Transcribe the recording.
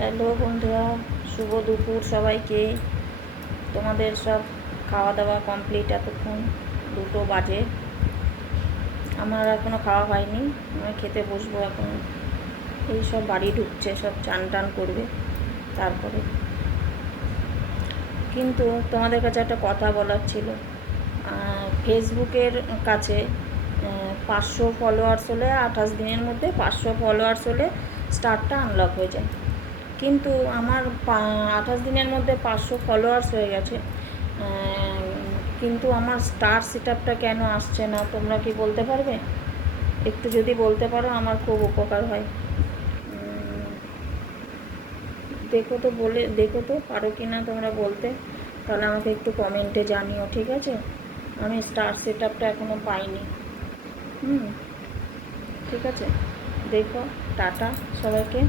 Hello বন্ধুরা, শুভ দুপুর সবাইকে। তোমাদের সব খাওয়া দাওয়া কমপ্লিট? এতক্ষণ 2টো বাজে, আমার এখনও খাওয়া হয়নি। আমি খেতে বসবো এখন। এই সব বাড়ি ঢুকছে, সব চান টান করবে তারপরে। কিন্তু তোমাদের কাছে একটা কথা বলার ছিল। ফেসবুকের কাছে 500 ফলোয়ার্স হলে 28 দিনের মধ্যে 500 ফলোয়ার্স হলে স্টারটা আনলক হয়ে যায়। কিন্তু আমার 28 দিনের মধ্যে 500 ফলোয়ার্স হয়ে গেছে, কিন্তু আমার স্টার সেটআপটা কেন আসছে না? তোমরা কি বলতে পারবে? একটু যদি বলতে পারো আমার খুব উপকার হয়। দেখো তো পারো কি না তোমরা বলতে, তাহলে আমাকে একটু কমেন্টে জানিও, ঠিক আছে? আমি স্টার সেটআপটা এখনও পাইনি। ঠিক আছে, দেখো। টাটা সবাইকে।